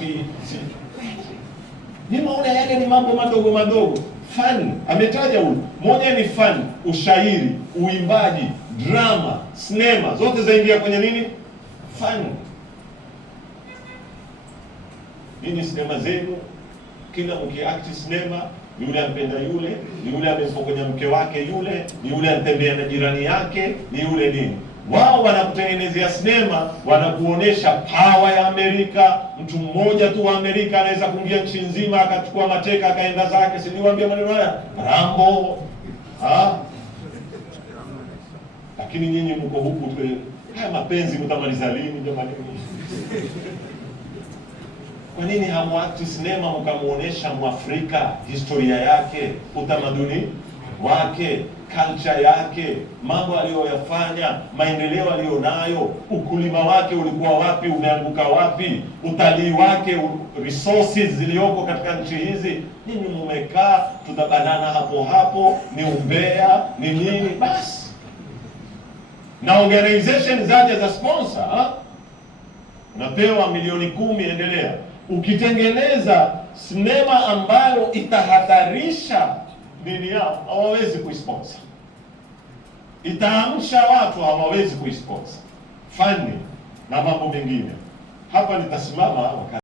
wapi. Nimeona yale ni mambo madogo madogo. Fun ametaja huyu, moja ni fun, ushairi, uimbaji, drama, sinema, zote zaingia kwenye nini? Fun. Nini sinema zenu? Kila mkiakti sinema, yule ampenda yule, ni yule amempokonya mke wake yule, ni yule anatembea na jirani yake, ni yule nini. Wao wanakutengenezea sinema, wanakuonesha power ya Amerika. Mtu mmoja tu wa Amerika anaweza kuingia nchi nzima akachukua mateka akaenda zake. Si niwaambia maneno haya? Rambo. Lakini nyinyi mko huku tu, haya mapenzi mtamaliza lini jamani? Kwa nini hamwakti sinema mkamuonesha Mwafrika historia yake, utamaduni wake, culture yake, mambo aliyoyafanya, maendeleo aliyonayo, ukulima wake ulikuwa wapi, umeanguka wapi, utalii wake, resources zilizoko katika nchi hizi. Ninyi mmekaa tutabanana hapo hapo, ni umbea, ni nini basi. Na organization zaje za sponsor, unapewa milioni 10, endelea. Ukitengeneza sinema ambayo itahatarisha dini yao, hawawezi kuisponsor. Itaamsha watu, hawawezi kuisponsor. Fani na mambo mengine. Hapa nitasimama